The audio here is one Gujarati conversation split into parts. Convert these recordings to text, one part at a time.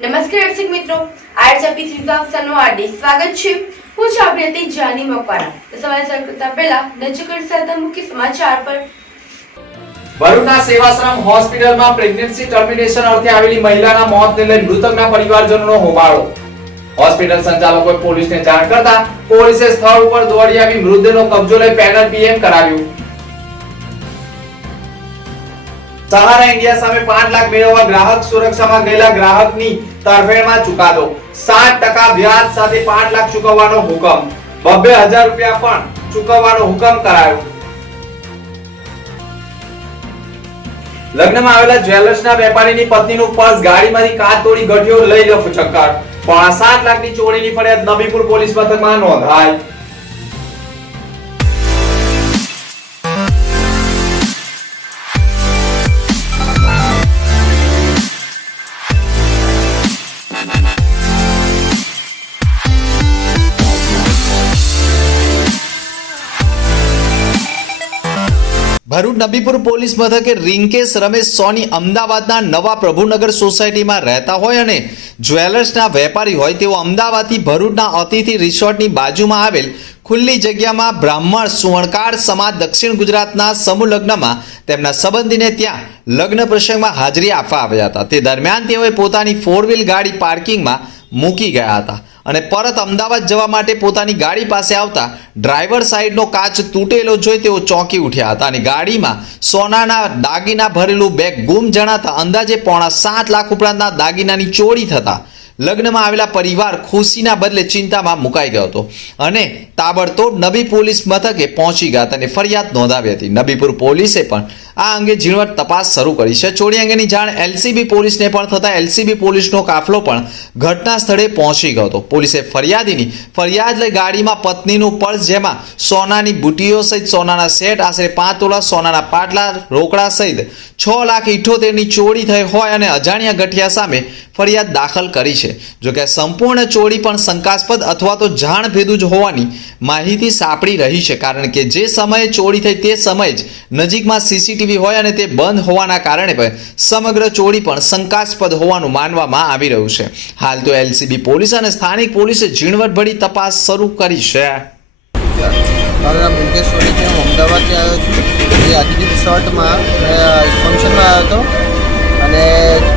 નમસ્કાર દર્શક મિત્રો, આજ આપી શ્રીકાફસાનું હાર્દિક સ્વાગત છે। હું છું આપણી હતી જાની મકવાણા। તો સમાચાર કરતા પહેલા નજર કરતા મુખ્ય સમાચાર પર। ભરૂચના સેવાશ્રમ હોસ્પિટલમાં પ્રેગ્નન્સી ટર્મિનેશન અર્થે આવેલી મહિલાના મોતને લઈ મૃતકના પરિવારજનોનો હોબાળો। હોસ્પિટલ સંચાલકોએ પોલીસને જાણ કરતા પોલીસે સ્થળ ઉપર દોડી આવી મૃતદેહનો કબજો લઈ પેનલ પીએમ કરાવ્યું। સહારા ઇન્ડિયા સામે 5 લાખ મેળવવા ગ્રાહક સુરક્ષામાં ગયેલા ગ્રાહકની તરફેણમાં ચુકાદો। 7% વ્યાજ સાથે 5 લાખ ચૂકવવાનો હુકમ। 2,000 રૂપિયા પણ ચૂકવવાનો હુકમ કરાયો। લગ્નમાં આવેલા જ્વેલર્સના વેપારીની પત્નીનું પર્સ ગાડીમાંથી કાચ તોડી ગઠિયો લઈ ગયો ચક્કર। 7.5 લાખની ચોરીની ફરિયાદ નબીપુર પોલીસ મથકમાં નોંધાઈ। ભરૂચ નબીપુર પોલીસ મથકે રિંકેશ રમેશ સોની અમદાવાદના નવા પ્રભુનગર સોસાયટીમાં રહેતા હોય અને જ્વેલર્સના વેપારી હોય તેઓ અમદાવાદથી ભરૂચના અતિથિ રિસોર્ટની બાજુમાં આવેલ ખુલ્લી જગ્યામાં બ્રાહ્મણ સુવર્ણકાર સમાજ દક્ષિણ ગુજરાતના સમૂહ લગ્નમાં તેમના સંબંધીને ત્યાં લગ્ન પ્રસંગમાં હાજરી આપવા આવ્યા હતા। તે દરમિયાન તેઓએ પોતાની 4 વ્હીલ ગાડી પાર્કિંગમાં મૂકી ગયા હતા અને પરત અમદાવાદ જવા માટે પોતાની ગાડી પાસે આવતા ડ્રાઈવર સાઈડનો કાચ તૂટેલો જોઈ તેઓ ચોંકી ઉઠ્યા હતા અને ગાડીમાં સોનાના દાગીના ભરેલું બેગ ગુમ જણાતા અંદાજે 7.5 લાખ ઉપરાંતના દાગીનાની ચોરી થતા લગ્નમાં આવેલા પરિવાર ખુશીના બદલે ચિંતામાં મુકાઈ ગયો હતો અને તાબડતોડ નબી પોલીસ મથકે પહોંચી ગયા અને ફરિયાદ નોંધાવી હતી। નબીપુર પોલીસે પણ આ અંગે ઝીણવટ તપાસ શરૂ કરી છે। ચોરી અંગેની જાણ એલસીબી પોલીસને પણ થતા એલસીબી પોલીસનો કાફલો પણ ઘટના સ્થળે પહોંચી ગયો હતો। પોલીસે ફરિયાદીની ફરિયાદ લઈ ગાડીમાં પત્નીનું પર્સ જેમાં સોનાની બુટીઓ સહિત સોનાના સેટ આશરે 5 તોલા સોનાના પાટલા રોકડા સહિત 6,78,000ની ચોરી થઈ હોય અને અજાણ્યા ગઠિયા સામે ફરિયાદ દાખલ કરી છે। જો કે સંપૂર્ણ ચોરી પણ શંકાસ્પદ અથવા તો જાણ ભેદુ જ હોવાની માહિતી સાંપડી રહી છે, કારણ કે જે સમયે ચોરી થઈ તે સમયે જ નજીકમાં સીસીટીવી હોય અને તે બંધ હોવાના કારણે પણ સમગ્ર ચોરી પણ શંકાસ્પદ હોવાનું માનવામાં આવી રહ્યું છે। હાલ તો એલસીબી પોલીસ અને સ્થાનિક પોલીસે ઝીણવટભરી તપાસ શરૂ કરી છે। મારું નામ રિંકેશ સોની છે। હું અમદાવાદથી આવ્યો છું। જે અતિથિ રિસોર્ટમાં ફંક્શનમાં આવ્યો હતો અને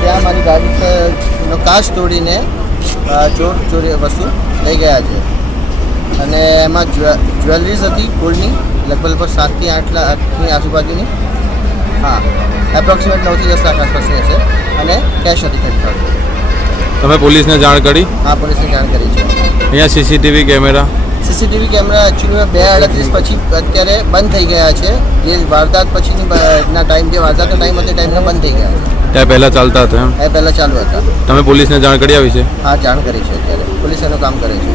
ત્યાં મારી ગાડીનો કાચ તોડીને ચોરી વસ્તુ લઈ ગયા છે અને એમાં જ્વેલરીઝ હતી ગોલ્ડની લગભગ 7 થી 8 લાખની આજુબાજુની। હા, એપ્રોક્સિમેટ 9 થી 10 લાખ આસપાસની હશે અને કેશ હતી 30,000। તમે પોલીસને જાણ કરી? હા, પોલીસને જાણ કરી છે। અહીંયા સીસીટીવી કેમેરા એકચ્યુઅલીમાં 2:38 પછી અત્યારે બંધ થઈ ગયા છે। જે વારદાત પછીની ટાઈમ જે વારદાતનો ટાઈમ હતો ટાઈમના બંધ થઈ ગયા છે। ત્યાં પહેલાં ચાલતા હતા? એ પહેલાં ચાલુ હતા। તમે પોલીસને જાણ કરી આવી છે? હા, જાણ કરી છે। અત્યારે પોલીસ એનું કામ કરે છે।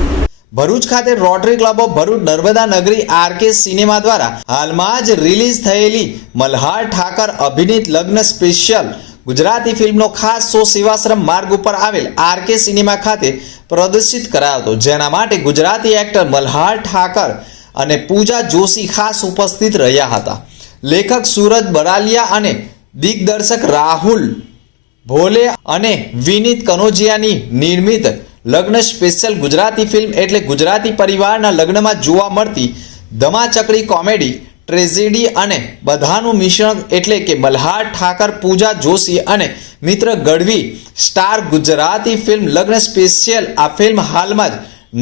ભરૂચ ખાતે rotary club of Bharuch Narmada નગરી આરકે સિનેમા દ્વારા હાલમાં જ રિલીઝ થયેલી મલ્હાર ઠાકર અભિનીત લગ્ન સ્પેશિયલ ગુજરાતી ફિલ્મનો ખાસ શો સેવાશ્રમ માર્ગ ઉપર આવેલ આરકે સિનેમા ખાતે પ્રદર્શિત કરાયો હતો, જેના માટે ગુજરાતી એક્ટર મલ્હાર ઠાકર અને પૂજા જોશી ખાસ ઉપસ્થિત રહ્યા હતા। લેખક સુરજ બરાલિયા અને દિગ્દર્શક રાહુલ ભોલે અને વિનીત કનોજિયાની નિર્મિત લગ્ન સ્પેશિયલ ગુજરાતી ફિલ્મ એટલે ગુજરાતી પરિવારના લગ્નમાં જોવા મળતી ધમાચકડી કોમેડી, ટ્રેજેડી અને બધાનું મિશ્રણ એટલે કે મલ્હાર ઠાકર, પૂજા જોશી અને મિત્ર ગઢવી સ્ટાર ગુજરાતી ફિલ્મ લગ્ન સ્પેશિયલ। આ ફિલ્મ હાલમાં જ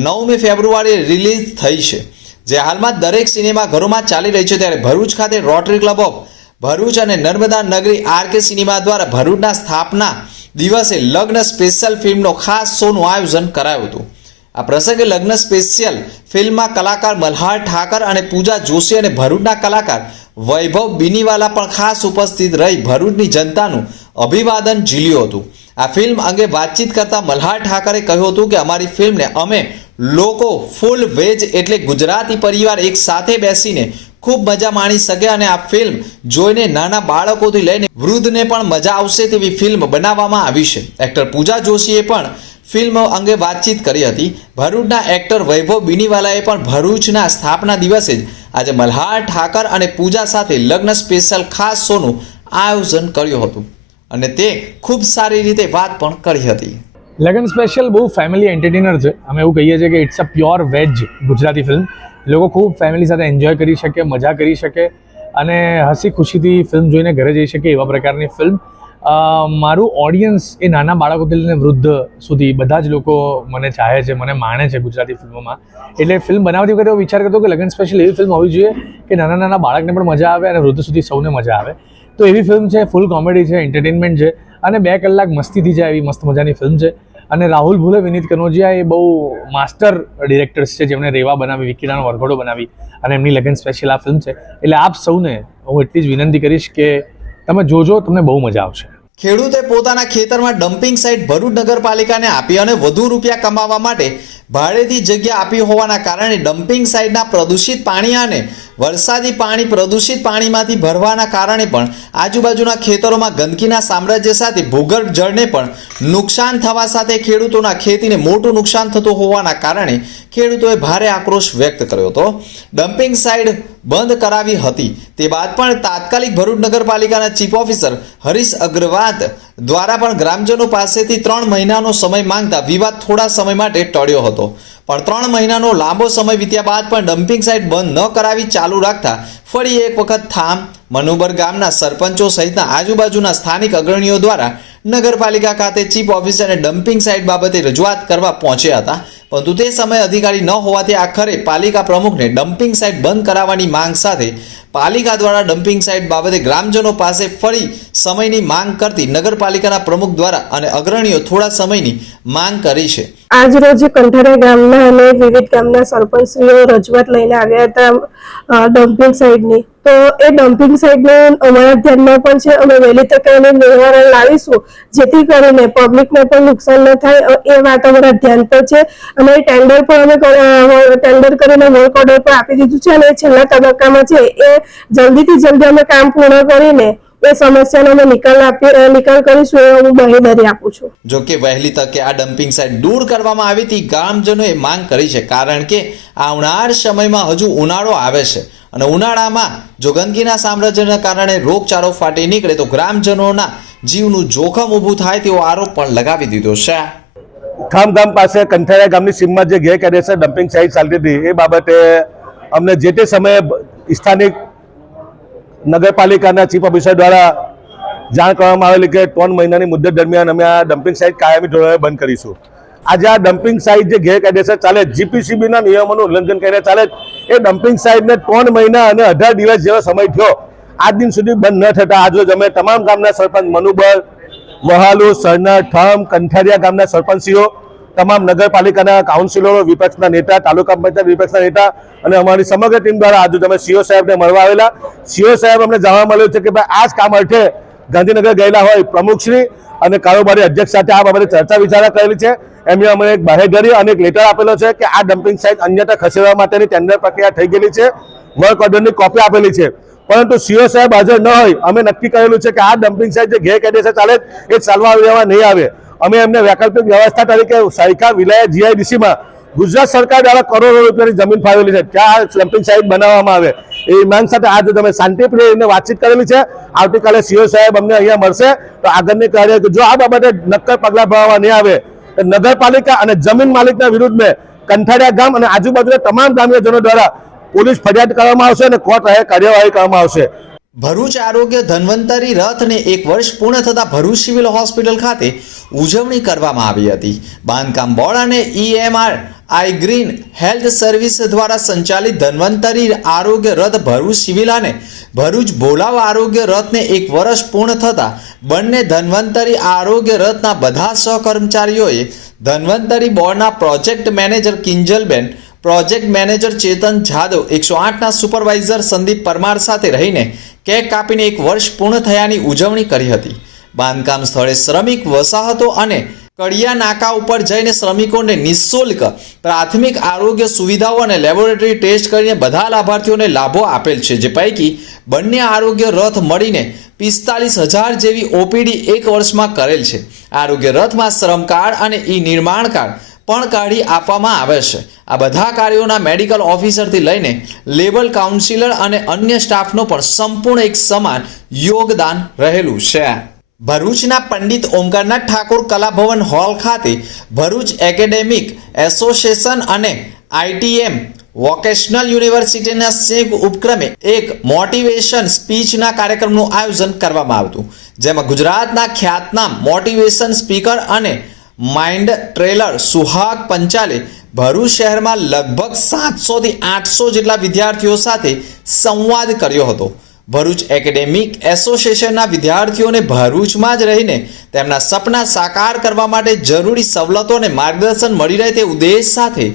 9મી ફેબ્રુઆરીએ રિલીઝ થઈ છે, જે હાલમાં દરેક સિનેમા ઘરોમાં ચાલી રહી છે। ત્યારે ભરૂચ ખાતે રોટરી ક્લબ ઓફ ભરૂચ અને નર્મદા નગરી આરકે સિનેમા દ્વારા ભરૂચના સ્થાપના દિવસે લગ્ન સ્પેશિયલ ફિલ્મનો ખાસ શોનું આયોજન કરાયું હતું। આ પ્રસંગે લગ્ન સ્પેશિયલ ફિલ્મમાં કલાકાર મલ્હાર ઠાકર અને પૂજા જોશી અને ભરૂચના કલાકાર વૈભવ બીનીવાલા પણ ખાસ ઉપસ્થિત રહી ભરૂચની જનતાનું અભિવાદન ઝીલ્યું હતું। આ ફિલ્મ અંગે વાતચીત કરતા મલ્હાર ઠાકરે કહ્યું હતું કે અમારી ફિલ્મને અમે લોકો ફૂલ વેજ એટલે ગુજરાતી પરિવાર એક સાથે બેસીને ખૂબ મજા માણી શકે અને આ ફિલ્મ જોઈને નાના બાળકોથી લઈને વૃદ્ધને પણ મજા આવશે તેવી ફિલ્મ બનાવવામાં આવી છે। એક્ટર પૂજા જોશીએ પણ ફિલ્મ અંગે વાતચીત કરી હતી। ભરૂચના એક્ટર વૈભવ બીનીવાલાએ પણ ભરૂચના સ્થાપના દિવસે જ આજે મલ્હાર ઠાકર અને પૂજા સાથે લગ્ન સ્પેશિયલ ખાસ શોનું આયોજન કર્યું હતું અને તે ખૂબ સારી રીતે વાત પણ કરી હતી। લગન સ્પેશિયલ બહુ ફેમિલી એન્ટરટેનર છે. અમે એવું કહીએ છીએ કે it's a pure veg Gujarati film. લોકો ખૂબ ફેમિલી સાથે એન્જોય કરી શકે, મજા કરી શકે અને હસી ખુશીથી ફિલ્મ જોઈને ઘરે જઈ શકે એવા પ્રકારની ફિલ્મ. મારું ઓડિયન્સ એ નાના બાળકોથી લઈને વૃદ્ધ સુધી બધા જ લોકો મને ચાહે છે, મને માણે છે ગુજરાતી ફિલ્મોમાં. એટલે ફિલ્મ બનાવતી વખતે એવો વિચાર કરતો કે લગન સ્પેશિયલ એવી ફિલ્મ હોવી જોઈએ કે નાના નાના બાળકને પણ મજા આવે અને વૃદ્ધ સુધી સૌને મજા આવે. તો એવી ફિલ્મ છે, ફૂલ કોમેડી છે, એન્ટરટેનમેન્ટ છે અને 2 કલાક મસ્તીથી જાય એવી મસ્ત મજાની ફિલ્મ છે. અને રાહુલ ભુલે, વિનીત કનોજિયા એ બહુ માસ્ટર ડિરેક્ટર્સ છે જેમણે રેવા બનાવી, વિકીડાનો વરઘોડો બનાવી અને એમની લગન સ્પેશિયલ આ ફિલ્મ છે. એટલે આપ સૌને હું એટલી જ વિનંતી કરીશ કે તમે જોજો, તમને બહુ મજા આવશે. ખેડૂતે પોતાના ખેતરમાં ડમ્પિંગ સાઇટ ભરૂચ નગરપાલિકાને આપી અને વધુ રૂપિયા કમાવા માટે ભાડેથી જગ્યા આપી હોવાના કારણે ડમ્પિંગ સાઇટના પ્રદૂષિત પાણી અને વરસાદી પાણી પ્રદૂષિત પાણીમાંથી ભરવાના કારણે પણ આજુબાજુના ખેતરોમાં ગંદકીના સામ્રાજ્ય સાથે ભૂગર્ભ જળને પણ નુકસાન થવા સાથે ખેડૂતોના ખેતીને મોટું નુકસાન થતું હોવાના કારણે ખેડૂતોએ ભારે આક્રોશ વ્યક્ત કર્યો હતો. ડમ્પિંગ સાઇટ બંધ કરાવી હતી તે બાદ પણ તાત્કાલિક ભરૂચ નગરપાલિકાના ચીફ ઓફિસર હરીશ અગ્રવાલ દ્વારા પણ ગ્રામજનો પાસેથી 3 મહિનાનો સમય માંગતા વિવાદ થોડા સમય માટે ટળ્યો હતો. પણ 3 મહિનાનો લાંબો સમય વીત્યા બાદ પણ ડમ્પિંગ સાઇટ બંધ ન કરાવી ચાલુ રાખતા ફરી એક વખત થામ મનુબર ગામના સરપંચો સહિતના આજુબાજુના સ્થાનિક અગ્રણીઓ દ્વારા નગરપાલિકા ખાતે ચીફ ઓફિસરને ડમ્પિંગ સાઇટ બાબતે રજૂઆત કરવા પહોંચ્યા હતા. પરંતુ તે સમયે અધિકારી ન હોવાથી આખરે પાલિકા પ્રમુખને ડમ્પિંગ સાઇટ બંધ કરાવવાની માંગ સાથે પાલિકા દ્વારા ડમ્પિંગ સાઇટ બાબતે ગ્રામજનો પાસે ફરી સમયની માંગ કરતી નગરપાલિકાના પ્રમુખ દ્વારા અને અગ્રણીઓ થોડા સમયની માંગ કરી છે. આજ રોજ કંઠારા ગામના અને વિવિધ ગામના સરપંચશ્રીઓ રજૂઆત લઈને આવ્યા હતા ડમ્પિંગ સાઇટની. તો એ ડમ્પિંગ સાઇટનું અમારા ધ્યાનમાં પણ છે. અમે વહેલી તકે એને નિવારણ લાવીશું જેથી કરીને પબ્લિકને પણ નુકસાન ન થાય એ વાત અમારા ધ્યાન પર છે. અને ટેન્ડર પણ અમે ટેન્ડર કરીને વર્ક ઓર્ડર પણ આપી દીધું છે અને છેલ્લા તબક્કામાં છે એ જલ્દીથી જલ્દી અમે કામ પૂર્ણ કરીને એ સમસ્યાનો અમે નિકાલ કરીશું એ હું બાહેધરી આપું છું. જો કે વહેલી તકે આ ડમ્પિંગ સાઇટ દૂર કરવામાં આવી હતી ગ્રામજનોએ માંગ કરી છે, કારણ કે આવનાર સમયમાં હજુ ઉનાળો આવે છે અને ઉનાળામાં જો ગંદકીના સામ્રાજ્યના કારણે રોગચાળો ફાટી નીકળે તો ગ્રામજનોના જીવનું જોખમ ઊભું થાય તેવો આરોપ પણ લગાવી દીધો છે. ખામગામ પાસે કંઠારા ગામની સીમમાં જે ગેરકાયદેસર ડમ્પિંગ સાઇટ ચાલતી હતી એ બાબતે અમને જે તે સમયે સ્થાનિક નગરપાલિકાના ચીફ ઓફિસર દ્વારા જાણ કરવામાં આવેલી કે 3 મહિનાની મુદ્દત દરમિયાન અમે આ ડમ્પિંગ સાઇટ કાયમી ધોરણે બંધ કરીશું. આજે આ ડમ્પિંગ સાઇટ જે ગેરકાયદેસર ચાલે, જીપીસીબીના નિયમોનું ઉલ્લંઘન કરીને ચાલે, એ ડમ્પિંગ સાઇટને 3 મહિના અને 18 દિવસ જેવો સમય થયો, આજ દિન સુધી બંધ ન થતા આજરોજ અમે તમામ ગામના સરપંચ મનુબર, વહાલુ, સરનાર, ઠામ, કંઠારિયા ગામના સરપંચીઓ, તમામ નગરપાલિકાના કાઉન્સિલરો, વિપક્ષના નેતા, તાલુકા પંચાયત વિપક્ષના નેતા અને અમારી સમગ્ર ટીમ દ્વારા આજે અમે સીઓ સાહેબને મળવા આવેલા. સીઓ સાહેબ અમને જાણવા મળ્યું છે કે ભાઈ આ જ કામ અર્થે ગાંધીનગર ગયેલા હોય પ્રમુખશ્રી અને કારોબારી અધ્યક્ષ સાથે આ બાબતે ચર્ચા વિચારણા કરેલી છે. એમને અમને એક બાહેધરી અને એક લેટર આપેલો છે કે આ ડમ્પિંગ સાઇટ અન્યત્ર ખસેડવા માટેની ટેન્ડર પ્રક્રિયા થઈ ગયેલી છે, વર્ક ઓર્ડરની કોપી આપેલી છે. પરંતુ સીઓ સાહેબ હાજર ન હોય અમે નક્કી કરેલું છે કે આ ડમ્પિંગ સાઇટ જે ગેરકાયદેસર ચાલે એ ચાલવા દેવા નહીં આવે. અમે એમને વૈકલ્પિક વ્યવસ્થા તરીકે સાયકા વિલાયત જીઆઈડીસીમાં ગુજરાત સરકાર દ્વારા કરોડો રૂપિયાની જમીન ફાળવેલી છે, ત્યાં ડમ્પિંગ સાઇટ બનાવવામાં આવે એ માંગ સાથે આજે તમે શાંતિપ્રિય વાતચીત કરેલી છે. આવતીકાલે સીઓ સાહેબ અમને અહીંયા મળશે તો આગળની કાર્ય જો આ બાબતે નક્કર પગલાં ભરવામાં નહીં આવે તો નગરપાલિકા અને જમીન માલિકના વિરુદ્ધમાં કંઠારિયા ગામ અને આજુબાજુના તમામ ગ્રામ્યજનો દ્વારા પોલીસ ફરિયાદ કરવામાં આવશે અને કોર્ટ કાર્યવાહી કરવામાં આવશે. ભરૂચ આરોગ્ય ધન્વંતરી રથને 1 વર્ષ પૂર્ણ થતા ભરૂચ સિવિલ હોસ્પિટલ ખાતે ઉજવણી કરવામાં આવી હતી. બાંધકામ બોર્ડ અને EMRI ગ્રીન હેલ્થ સર્વિસ દ્વારા સંચાલિત ધન્વંતરી આરોગ્ય રથ ભરૂચ સિવિલ અને ભરૂચ બોલાવ આરોગ્ય રથને 1 વર્ષ પૂર્ણ થતા બંને ધન્વંતરી આરોગ્ય રથના બધા સહકર્મચારીઓએ ધન્વંતરી બોર્ડના project manager Kinjalben, project manager ચેતન જાદવ, 108ના સુપરવાઇઝર સંદીપ પરમાર સાથે રહીને કેક કાપીને 1 વર્ષ પૂર્ણ થયાની ઉજવણી કરી હતી. બાંધકામ સ્થળે શ્રમિક વસાહતો અને કડિયા નાકા ઉપર જઈને શ્રમિકોને નિઃશુલ્ક પ્રાથમિક આરોગ્ય સુવિધાઓ અને લેબોરેટરી ટેસ્ટ કરીને બધા લાભાર્થીઓને લાભો આપેલ છે, જે પૈકી બંને આરોગ્ય રથ મળીને 45,000 જેવી ઓપીડી 1 વર્ષમાં કરેલ છે. આરોગ્ય રથમાં શ્રમ કાર્ડ અને નિર્માણ કાર્ડ પણ કાઢી આપવામાં આવે છે. આ બધા કાર્યોના મેડિકલ ઓફિસરથી લઈને લેબલ કાઉન્સિલર અને અન્ય સ્ટાફનો પણ સંપૂર્ણ એક સમાન યોગદાન રહેલું છે. ભરૂચના પંડિત ઓમકારનાથ ઠાકોર કલાભવન હોલ ખાતે ભરૂચ એકેડેમિક એસોસિએશન અને ITM વોકેશનલ યુનિવર્સિટીના સંયુક્ત ઉપક્રમે એક મોટિવેશન સ્પીચના કાર્યક્રમનું આયોજન કરવામાં આવ્યું, જેમાં ગુજરાતના ખ્યાતનામ મોટિવેશન સ્પીકર અને માઇન્ડ ટ્રેલર સુહાગ પંચાલે ભરૂચ શહેરમાં લગભગ 700 થી 800 જેટલા વિદ્યાર્થીઓ સાથે સંવાદ કર્યો હતો. ભરૂચ એકેડેમિક એસોસિએશનના વિદ્યાર્થીઓને ભરૂચમાં જ રહીને તેમના સપના સાકાર કરવા માટે જરૂરી સવલતો અને માર્ગદર્શન મળી રહે તે ઉદ્દેશ સાથે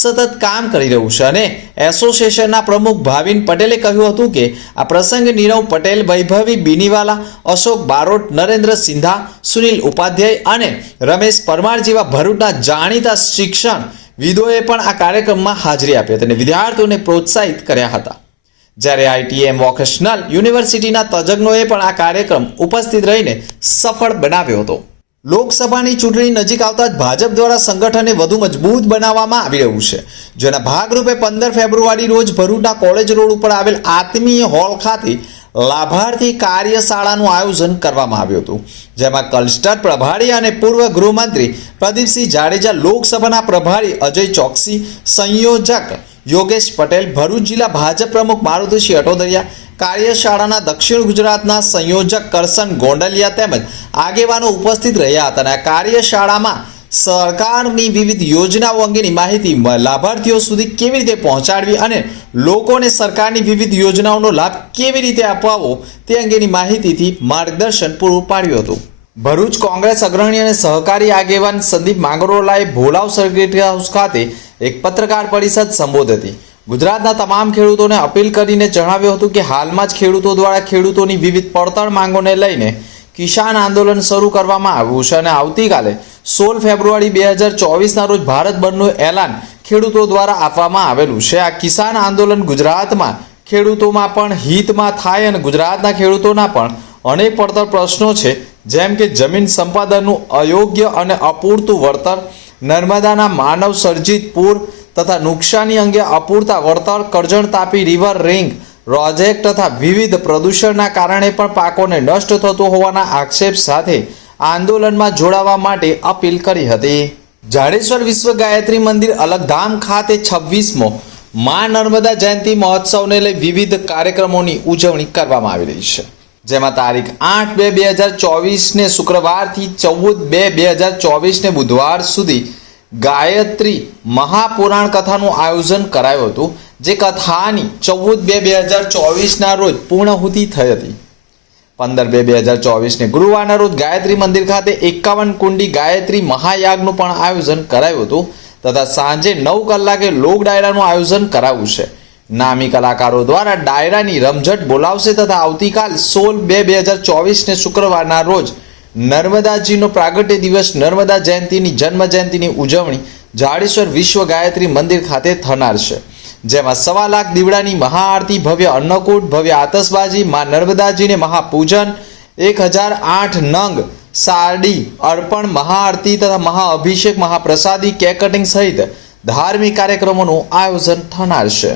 સતત કામ કરી રહ્યું છે. અને એસોસિએશનના પ્રમુખ ભાવિન પટેલે કહ્યું હતું કે આ પ્રસંગે નીરવ પટેલ, વૈભવી બીનીવાલા, અશોક બારોટ, નરેન્દ્ર સિંધા, સુનિલ ઉપાધ્યાય અને રમેશ પરમાર જેવા ભરૂચના જાણીતા શિક્ષણવિદોએ પણ આ કાર્યક્રમમાં હાજરી આપી હતી અને વિદ્યાર્થીઓને પ્રોત્સાહિત કર્યા હતા. જ્યારે ITM વોકેશનલ યુનિવર્સિટીના તજજ્ઞોએ પણ આ કાર્યક્રમ ઉપસ્થિત રહીને સફળ બનાવ્યો હતો. લોકસભાની ચૂંટણી નજીક આવતા જ ભાજપ દ્વારા સંગઠનને વધુ મજબૂત બનાવવામાં આવી રહ્યું છે, જેના ભાગરૂપે 15 ફેબ્રુઆરી રોજ ભરૂચના કોલેજ રોડ ઉપર આવેલ આત્મીય હોલ ખાતે લાભાર્થી કાર્યશાળાનું આયોજન કરવામાં આવ્યું હતું, જેમાં ક્લસ્ટર પ્રભારી અને પૂર્વ ગૃહમંત્રી પ્રદીપસિંહ જાડેજા, લોકસભાના પ્રભારી અજય ચોકસી, સંયોજક યોગેશ પટેલ, ભરૂચ જિલ્લા ભાજપ પ્રમુખ મારુતિસિંહ અટોદરિયા, કાર્યશાળાના દક્ષિણ ગુજરાતના સંયોજક કરશન ગોંડલિયા તેમજ આગેવાનો ઉપસ્થિત રહ્યા હતા. અને આ કાર્યશાળામાં સરકારની વિવિધ યોજનાઓ અંગેની માહિતી લાભાર્થીઓ સુધી કેવી રીતે પહોંચાડવી અને લોકોને સરકારની વિવિધ યોજનાઓનો લાભ કેવી રીતે અપાવવો તે અંગેની માહિતીથી માર્ગદર્શન પૂરું પાડ્યું હતું. ભરૂચ કોંગ્રેસ અગ્રણી અને સહકારી આગેવાન સંદીપ માંગરોલાએ ભોલાવ સેક્રેટરી હાઉસ ખાતે એક પત્રકાર પરિષદ સંબોધી હતી. ગુજરાતના તમામ ખેડૂતોને અપીલ કરીને જણાવ્યું હતું કે હાલમાં જ ખેડૂતો દ્વારા ખેડૂતોની વિવિધ પડતર માંગોને લઈને કિસાન આંદોલન શરૂ કરવામાં આવ્યું છે અને આવતીકાલે 16 ફેબ્રુઆરી 2024ના રોજ ભારત બંધનું એલાન ખેડૂતો દ્વારા આપવામાં આવેલું છે. આ કિસાન આંદોલન ગુજરાતમાં ખેડૂતોમાં પણ હિતમાં થાય અને ગુજરાતના ખેડૂતોના પણ અનેક પડતર પ્રશ્નો છે, જેમ કે જમીન સંપાદનનું અયોગ્ય અને અપૂરતું વળતર, નર્મદાના માનવ સર્જિત પૂર તથા નુકસાની અંગે અપૂરતા વળતર, Karjan Tapi river ring project તથા વિવિધ પ્રદૂષણના કારણે પણ પાકોને નષ્ટ થતું હોવાના આક્ષેપ સાથે આંદોલનમાં જોડાવા માટે અપીલ કરી હતી. જાડેશ્વર વિશ્વ ગાયત્રી મંદિર અલગધામ ખાતે 26મો મા નર્મદા જયંતિ મહોત્સવને લઈ વિવિધ કાર્યક્રમોની ઉજવણી કરવામાં આવી રહી છે, જેમાં તારીખ 8/2/2024ને શુક્રવારથી 14/2/2024ને બુધવાર સુધી ગાયત્રી મહાપુરાણ કથાનું આયોજન કરાયું હતું, જે કથાની 14/2/2024ના રોજ પૂર્ણાહુતિ થઈ હતી. 15/2/2024ને ગુરુવારના રોજ ગાયત્રી મંદિર ખાતે 51 કુંડી ગાયત્રી મહાયાગનું પણ આયોજન કરાયું હતું તથા સાંજે 9 કલાકે લોક ડાયરાનું આયોજન કરાયું છે. નામી કલાકારો દ્વારા ડાયરાની રમઝટ બોલાવશે તથા આવતીકાલ 16/2/2024ને શુક્રવારના રોજ નર્મદાજીનો પ્રાગટ્ય દિવસ નર્મદા જયંતિની જન્મ જયંતિની ઉજવણી જાડેશ્વર વિશ્વ ગાયત્રી મંદિર ખાતે થનાર છે, જેમાં 1.25 લાખ દીવડાની મહાઆરતી, ભવ્ય અન્નકૂટ, ભવ્ય આતશબાજી, મા નર્મદાજીને મહાપૂજન, 1008 નંગ સારડી અર્પણ, મહાઆરતી તથા મહાઅભિષેક, મહાપ્રસાદી, કેક કટિંગ સહિત ધાર્મિક કાર્યક્રમોનું આયોજન થનાર છે.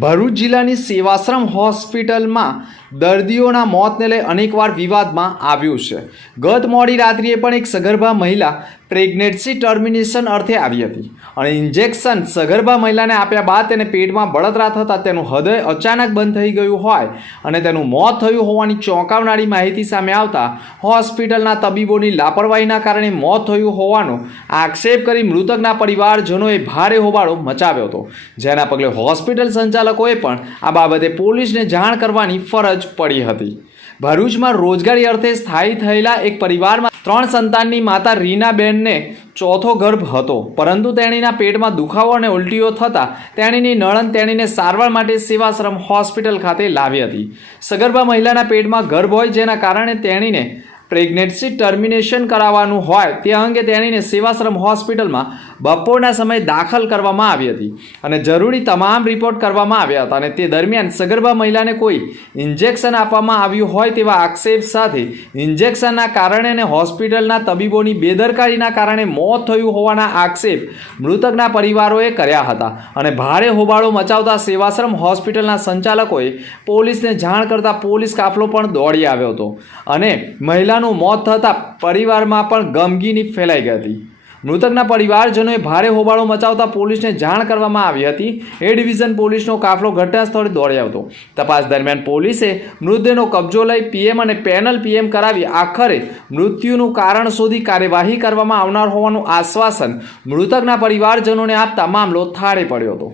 ભરૂચ જિલ્લાની સેવાશ્રમ હોસ્પિટલમાં દર્દીઓના મોતને લઈ અનેકવાર વિવાદમાં આવ્યું છે. ગત મોડી રાત્રિએ પણ એક સગર્ભા મહિલા પ્રેગ્નન્સી ટર્મિનેશન અર્થે આવી હતી અને ઇન્જેક્શન સગર્ભા મહિલાને આપ્યા બાદ તેને પેટમાં બળતરા થતાં તેનું હૃદય અચાનક બંધ થઈ ગયું હોય અને તેનું મોત થયું હોવાની ચોંકાવનારી માહિતી સામે આવતા હોસ્પિટલના તબીબોની લાપરવાહીના કારણે મોત થયું હોવાનો આક્ષેપ કરી મૃતકના પરિવારજનોએ ભારે હોબાળો મચાવ્યો હતો, જેના પગલે હોસ્પિટલ સંચાલકોએ પણ આ બાબતે પોલીસને જાણ કરવાની ફરજ પડી હતી. ભરૂચમાં રોજગારી અર્થે સ્થાયી થયેલા એક પરિવારમાં 3 સંતાનની માતા રીનાબેનને ચોથો ગર્ભ હતો, પરંતુ તેણીના પેટમાં દુખાવો અને ઉલટીઓ થતાં તેણીની નણંદ તેણીને સારવાર માટે સેવાશ્રમ હોસ્પિટલ ખાતે લાવી હતી. સગર્ભા મહિલાના પેટમાં ગર્ભ હોય જેના કારણે તેણીને પ્રેગ્નન્સી ટર્મિનેશન કરાવવાનું હોય તે અંગે તેણીને સેવાશ્રમ હોસ્પિટલમાં બપોરના સમયે દાખલ કરવામાં આવી હતી અને જરૂરી તમામ રિપોર્ટ કરવામાં આવ્યા હતા અને તે દરમિયાન સગર્ભા મહિલાને કોઈ ઇન્જેક્શન આપવામાં આવ્યું હોય તેવા આક્ષેપ સાથે ઇન્જેક્શનના કારણે અને હોસ્પિટલના તબીબોની બેદરકારીના કારણે મોત થયું હોવાના આક્ષેપ મૃતકના પરિવારોએ કર્યા હતા અને ભારે હોબાળો મચાવતા સેવાશ્રમ હોસ્પિટલના સંચાલકોએ પોલીસને જાણ કરતા પોલીસ કાફલો પણ દોડી આવ્યો હતો અને મહિલાનું મહિલાનું મોત થતાં પરિવારમાં પણ ગમગીની ફેલાઈ ગઈ હતી. મૃતકના પરિવારજનોએ ભારે હોબાળો મચાવતા પોલીસને જાણ કરવામાં આવી હતી. એ ડિવિઝન પોલીસનો કાફલો ઘટના સ્થળે દોડી આવ્યો હતો. તપાસ દરમિયાન પોલીસે મૃતદેહનો કબજો લઈ પીએમ અને પેનલ પીએમ કરાવી આખરે મૃત્યુનું કારણ શોધી કાર્યવાહી કરવામાં આવનાર હોવાનું આશ્વાસન મૃતકના પરિવારજનોને આપતા મામલો થાળે પડ્યો હતો.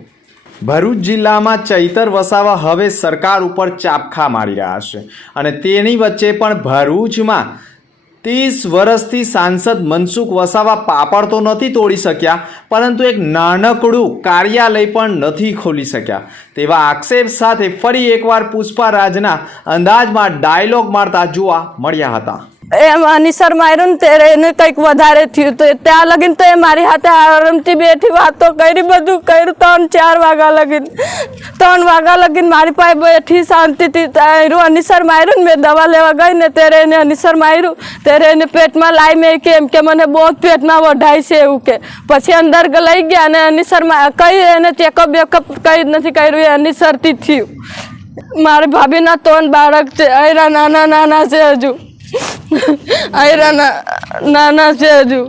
ભરૂચ જિલ્લામાં ચૈતર વસાવા હવે સરકાર ઉપર ચાપખા મારી રહ્યા છે અને તેની વચ્ચે પણ ભરૂચમાં 30 વર્ષથી સાંસદ મનસુખ વસાવા પાપડ તો નથી તોડી શક્યા, પરંતુ એક નાનકડું કાર્યાલય પણ નથી ખોલી શક્યા. તેવા આક્ષેપ સાથે ફરી એકવાર પુષ્પારાજના અંદાજમાં ડાયલોગ મારતા જોવા મળ્યા હતા. એમ અનિસર માર્યું ને ત્યારે એને કંઈક વધારે થયું તો ત્યાં લગીને તો એ મારી હાથે આરામથી બેઠી વાતો કરી, બધું કર્યું. 3-4 વાગ્યા લગીને 3 વાગ્યા લગીને મારી પાસે બેઠી શાંતિથી. અનિસર માર્યું ને મેં દવા લેવા ગઈ ને ત્યારે એને અનિસર માર્યું, ત્યારે એને પેટમાં લાવી મેં કેમ કે મને બહુ પેટમાં વઢાય છે એવું કે. પછી અંદર લઈ ગયા અને અનિસર કઈ એને ચેકઅપ બેકઅપ કંઈ નથી કર્યું, એ અનિસરથી થયું. મારી ભાભીના 3 બાળક છે, આયરા નાના નાના છે, હજુ નાના છે હજુ.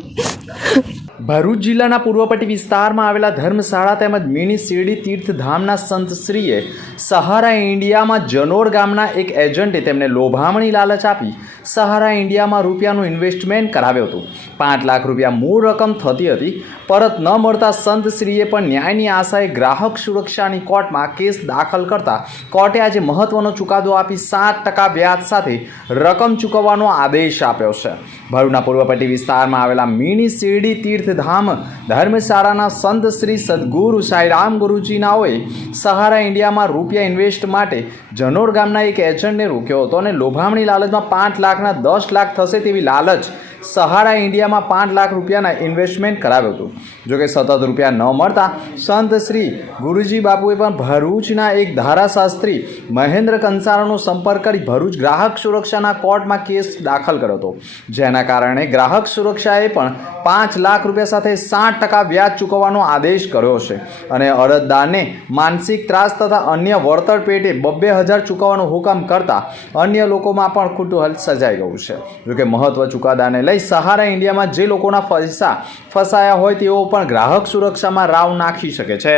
ભરૂચ જિલ્લાના પૂર્વપટ્ટી વિસ્તારમાં આવેલા ધર્મશાળા તેમજ મિની શિરડી તીર્થધામના સંતશ્રીએ સહારા ઇન્ડિયામાં જનોર ગામના એક એજન્ટે તેમને લોભામણી લાલચ આપી સહારા ઇન્ડિયામાં રૂપિયાનું ઇન્વેસ્ટમેન્ટ કરાવ્યું હતું. 5 લાખ રૂપિયા મૂળ રકમ થતી હતી. પરત ન મળતા સંતશ્રીએ પણ ન્યાયની આશાએ ગ્રાહક સુરક્ષાની કોર્ટમાં કેસ દાખલ કરતા કોર્ટે આજે મહત્વનો ચુકાદો આપી 7% વ્યાજ સાથે રકમ ચૂકવવાનો આદેશ આપ્યો છે. ભરૂચના પૂર્વપટ્ટી વિસ્તારમાં આવેલા મિની શિરડી તીર્થધામ ધર્મશાળાના સંત શ્રી સદગુરુ સાંઈરામ ગુરુજીનાઓએ સહારા ઇન્ડિયામાં રૂપિયા ઇન્વેસ્ટ માટે જનોર ગામના એક એજન્ટને રોક્યો હતો અને લોભામણી લાલચમાં 5 લાખના 10 લાખ થશે તેવી લાલચ સહારા ઇન્ડિયામાં 5 લાખ રૂપિયાના ઇન્વેસ્ટમેન્ટ કરાવ્યું હતું. જોકે સતત રૂપિયા ન મળતા સંત શ્રી ગુરુજી બાપુએ પણ ભરૂચના એક ધારાશાસ્ત્રી મહેન્દ્ર કંસારાનો સંપર્ક કરી ભરૂચ ગ્રાહક સુરક્ષાના કોર્ટમાં કેસ દાખલ કર્યો હતો, જેના કારણે ગ્રાહક સુરક્ષાએ પણ 5 લાખ રૂપિયા સાથે 60% વ્યાજ ચૂકવવાનો આદેશ કર્યો છે અને અરજદારને માનસિક ત્રાસ તથા અન્ય વળતર પેટે 2,000 ચૂકવવાનો હુકમ કરતા અન્ય લોકોમાં પણ કુતૂહલ સર્જાઈ ગયું છે. જોકે મહત્વ ચુકાદાને લઈ સહારા ઇન્ડિયામાં જે લોકોના પૈસા ફસાયા હોય તેઓ પણ ગ્રાહક સુરક્ષામાં રાવ નાખી શકે છે.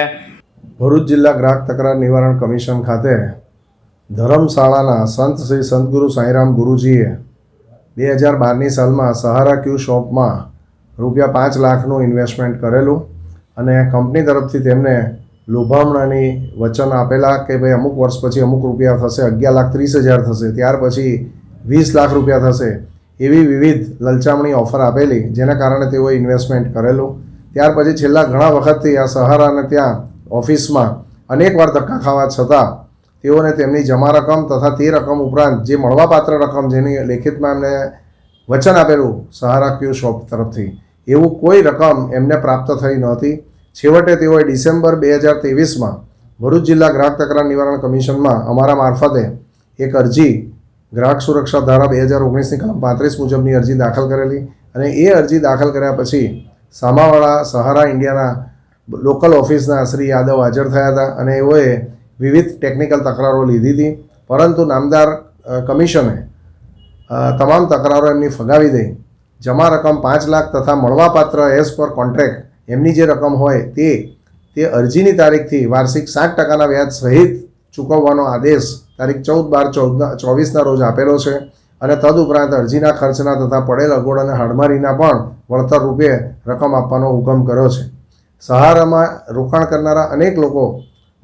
ભરૂચ જિલ્લા ગ્રાહક તકરાર નિવારણ કમિશન ખાતે ધર્મશાળાના સંત શ્રી સંતગુરુ સાંઈરામ ગુરુજીએ 2012ની સાલમાં સહારા ક્યુ શોપમાં રૂપિયા 5 લાખનું ઇન્વેસ્ટમેન્ટ કરેલું અને કંપની તરફથી તેમને લોભામણાની વચન આપેલા કે ભાઈ અમુક વર્ષ પછી અમુક રૂપિયા થશે, 11,30,000 થશે, ત્યાર પછી 20 લાખ રૂપિયા થશે, એવી વિવિધ લલચામણી ઓફર આપેલી, જેના કારણે તેઓએ ઇન્વેસ્ટમેન્ટ કરેલું. ત્યાર પછી છેલ્લા ઘણા વખતથી આ સહારાને ત્યાં ઓફિસમાં અનેકવાર ધક્કા ખાવા છતાં તેઓને તેમની જમા રકમ તથા તે રકમ ઉપરાંત જે મળવાપાત્ર રકમ જેની લેખિતમાં એમને વચન આપેલું સહારા ક્યુ શોપ તરફથી, એવું કોઈ રકમ એમને પ્રાપ્ત થઈ નહોતી. છેવટે તેઓએ ડિસેમ્બર 2023માં ભરૂચ જિલ્લા ગ્રાહક તકરાર નિવારણ કમિશનમાં અમારા મારફતે એક અરજી ગ્રાહક સુરક્ષા ધારા 2019ની કલમ 35 મુજબની અરજી દાખલ કરેલી અને એ અરજી દાખલ કર્યા પછી સામાવાળા સહારા ઇન્ડિયાના લોકલ ઓફિસના શ્રી યાદવ હાજર થયા હતા અને એઓએ વિવિધ ટેકનિકલ તકરારો લીધી હતી, પરંતુ નામદાર કમિશને તમામ તકરારો એમની ફગાવી દઈ જમા રકમ 5 લાખ તથા મળવાપાત્ર એઝ પર કોન્ટ્રાક્ટ એમની જે રકમ હોય તે અરજીની તારીખથી વાર્ષિક 7%ના વ્યાજ સહિત ચૂકવવાનો આદેશ તારીખ 14/12/24ના રોજ આપેલો છે અને તદુપરાંત અરજીના ખર્ચના તથા પડેલ અગવડ અને હાડમારીના પણ વળતર રૂપે રકમ આપવાનો હુકમ કર્યો છે. સહારામાં રોકાણ કરનારા અનેક લોકો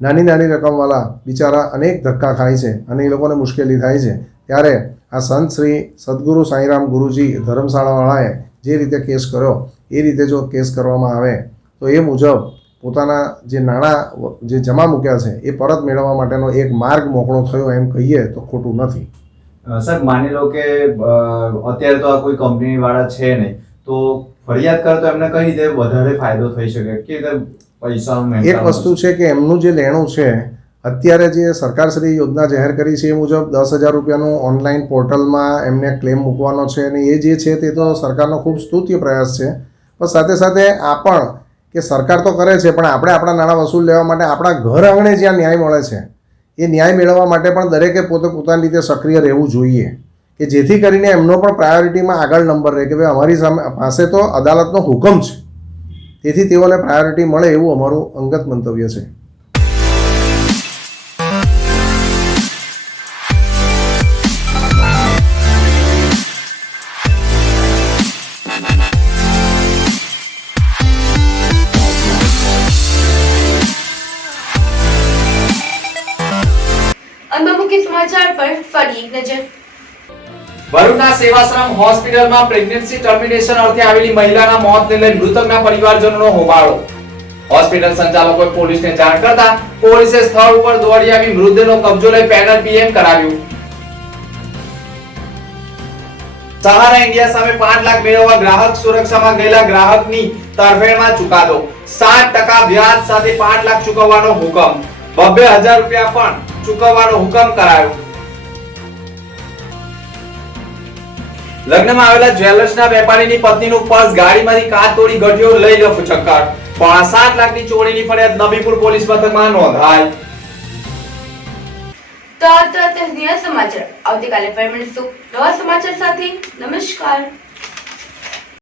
નાની નાની રકમવાળા બિચારા અનેક ધક્કા ખાય છે અને એ લોકોને મુશ્કેલી થાય છે. ત્યારે આ સંત શ્રી સદગુરુ સાંઈરામ ગુરુજી ધર્મશાળાવાળાએ જે રીતે કેસ કર્યો એ રીતે જો કેસ કરવામાં આવે તો એ મુજબ પોતાના જે નાણાં જે જમા મૂક્યા છે એ પરત મેળવવા માટેનો એક માર્ગ મોકળો થયો એમ કહીએ તો ખોટું નથી. સર, માની લો કે અત્યારે તો આ કોઈ કંપની વાળા છે નહીં, તો ફરિયાદ કરે તો એમને કઈ રીતે વધારે ફાયદો થઈ શકે કે પૈસાનું? એક વસ્તુ છે કે એમનું જે લેણું છે અત્યારે જે સરકારશ્રી યોજના જાહેર કરી છે એ મુજબ 10,000 રૂપિયાનું ઓનલાઈન પોર્ટલમાં એમને ક્લેમ મૂકવાનો છે અને એ જે છે તે તો સરકારનો ખૂબ સ્તુત્ય પ્રયાસ છે. પણ સાથે સાથે આ પણ કે સરકાર તો કરે છે પણ આપણે આપણા નાણાં વસૂલ લેવા માટે આપણા ઘર આંગણે જ્યાં ન્યાય મળે છે એ ન્યાય મેળવવા માટે પણ દરેકે પોતે પોતાની રીતે સક્રિય રહેવું જોઈએ કે જેથી કરીને એમનો પણ પ્રાયોરિટીમાં આગળ નંબર રહે કે ભાઈ અમારી સામે પાસે તો અદાલતનો હુકમ છે, તેથી તેઓને પ્રાયોરિટી મળે એવું અમારું અંગત મંતવ્ય છે. અંતમાં મુખ્ય સમાચાર પર ફરી એક નજર. ભરૂચના સેવાશ્રમ હોસ્પિટલમાં પ્રેગ્નન્સી ટર્મિનેશન અર્થે આવેલી મહિલાના મોતને લઈ મૃતકના પરિવારજનોનો હોબાળો. હોસ્પિટલ સંચાલકોએ પોલીસને જાણ કરતા પોલીસે સ્થળ ઉપર દોડી આવી મૃતદેહનો કબજો લઈ પેનલ પીએમ કરાવ્યું. સહારા ઇન્ડિયા સામે 5 લાખ મેળવવા ગ્રાહક સુરક્ષામાં ગયેલા ગ્રાહકની તરફેણમાં ચુકાદો. 7% વ્યાજ સાથે 5 લાખ ચૂકવવાનો હુકમ. 2,000 રૂપિયા પણ ચૂકવવાનો હુકમ કરાયો. લગ્નમાં આવેલા જ્વેલર્સના વેપારીની પત્નીનું પર્સ ગાડીમાંથી કાચ તોડી ગઠિયો લઈ લો ફુચક્કર. 7 લાખની ચોરીની ફરિયાદ નબીપુર પોલીસ મથકમાં નોંધાઈ. તો આ તો સમાચાર. આવતીકાલે ફરી મળીશું નવા સમાચાર સાથે. નમસ્કાર.